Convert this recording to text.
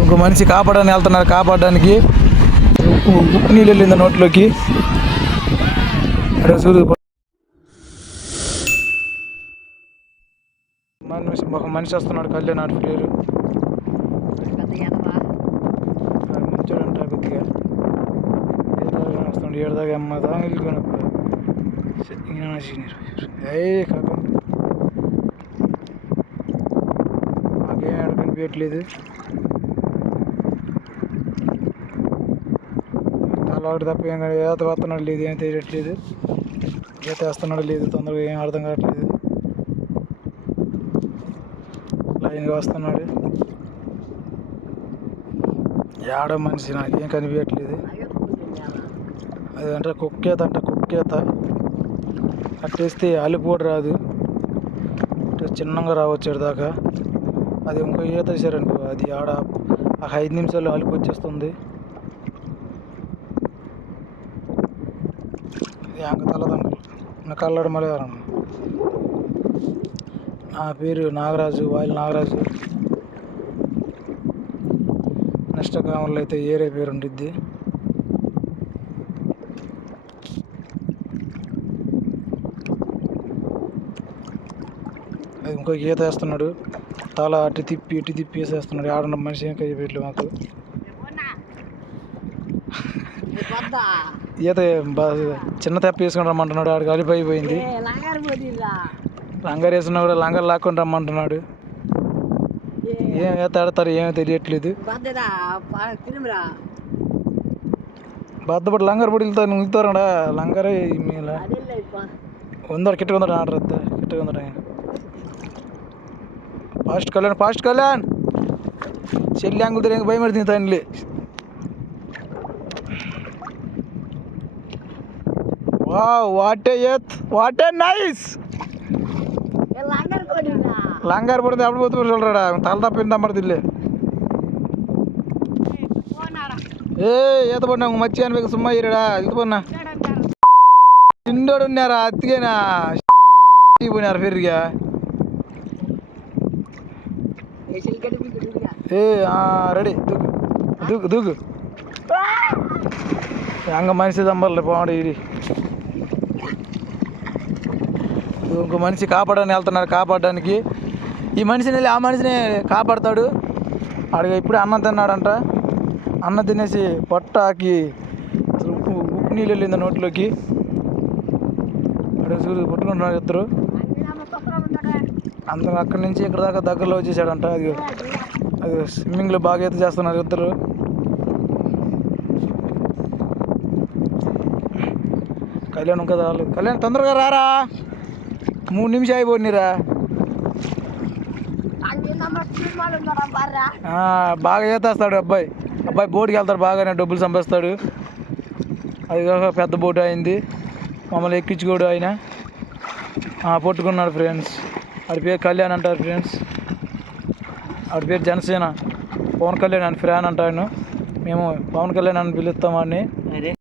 ఇంకో మనిషి కాపాడడానికి వెళ్తున్నారు. కాపాడడానికి ఉప్పు నీళ్ళు వెళ్ళింది నోట్లోకి. చూడు ఒక మనిషి వస్తున్నాడు. కళ్యాణ్ నాటి పేరు మంచోడంట. కొద్దిగా వస్తున్నాడు. ఏడుదాకా అమ్మదా వెళ్ళిపోయినప్పుడు మాకేం ఎక్కడ కనిపించట్లేదు. తలవాడు తప్ప ఏం ఈత వస్తున్నాడు లేదు, ఏం తెలియట్లేదు. ఈత వేస్తున్నాడు లేదు, తొందరగా ఏం అర్థం కావట్లేదు. లైన్గా వస్తున్నాడు. ఏడో మనిషి నాకేం కనిపించట్లేదు. అది అంటే కుక్కేత అంట. కుక్కేత అట్టేస్తే అలుపు కూడా రాదు, చిన్నగా రావచ్చు దాకా. అది ఇంకో ఈత వేసారనుకో, అది ఆడ 5 నిమిషాల్లో అలుపు వచ్చేస్తుంది. యాంక తలదండలు నా కల్లడు మలయారం. నా పేరు నాగరాజు, వాయిల్ నాగరాజు. ఇన్స్టాగ్రామ్లో అయితే ఏరే పేరు ఉండిద్ది. అది ఇంకో ఈత వేస్తున్నాడు. తల అటు తిప్పి ఇటు తిప్పి వేసేస్తున్నాడు. ఆడున్న మనిషి ఏం కై పెట్టలేదు మాకు. ఈత చిన్న తెప్ప వేసుకుని రమ్మంటున్నాడు. ఆడికి అలిపి అయిపోయింది. లంగర్ వేసుకున్నా కూడా లంగర్ లాక్కొని రమ్మంటున్నాడు. ఏం ఈత ఆడతారు ఏమో తెలియట్లేదు. బద్దపడి లంగర్ పొడి వెళ్తారా లంగరే మీలా ఉందరు కిట్ట ఉందట. ఆర్డర్ వద్దా కిట్ట ఉందట. ఆయన ఫాస్ట్ కళ్యాణ్ చెల్లి అంగులు తిరిగి భయపడుతుంది తల్లి. వాట్ ఏ నైస్ లంగారు పడుతుంది. అప్పుడు పోతు చూడరా తల తప్పింది అమ్మడి తిల్లి. ఈత పడినా మచ్చి అని సుమ్మా ఇరాడా ఈత పడినా చిన్నోడు ఉన్నారా అతికేనా పోయినారు ఫెర్రిగా. రెడీ దూకు దూకు అంగ మనిషి దంబర్లే పోవడం. ఇది ఇంకో మనిషి కాపాడడానికి వెళ్తున్నారు. కాపాడడానికి ఈ మనిషిని వెళ్ళి ఆ మనిషిని కాపాడతాడు. ఆడిగా ఇప్పుడే అన్నం తిన్నాడంట. అన్నం తినేసి పొట్టకి ఉప్పు నీళ్ళు వెళ్ళింది నోట్లోకి. అక్కడ చూడు కొట్టుకుంటున్నారు ఇద్దరు. అందరూ అక్కడి నుంచి ఇక్కడ దాకా దగ్గరలో వచ్చేసాడంట. అది స్విమ్మింగ్లో బాగా ఈత చేస్తున్నారు ఇద్దరు. కళ్యాణ్ ఇంకా రాలేదు. కళ్యాణ్ తొందరగా రారా, 3 నిమిషాలు అయిపోయినరా. బాగా ఈతేస్తాడు అబ్బాయి. బోటుకి వెళ్తాడు, బాగానే డబ్బులు సంపాదిస్తాడు. అది కాక పెద్ద బోటు అయింది. మమ్మల్ని ఎక్కించుకోడు ఆయన. పట్టుకున్నాడు ఫ్రెండ్స్. ఆడి పేరు కళ్యాణ్ అంటారు ఫ్రెండ్స్. ఆడి పేరు జనసేన. పవన్ కళ్యాణ్ అని ఫ్యాన్ అంటాను. మేము పవన్ కళ్యాణ్ అని పిలుస్తాం వాడిని.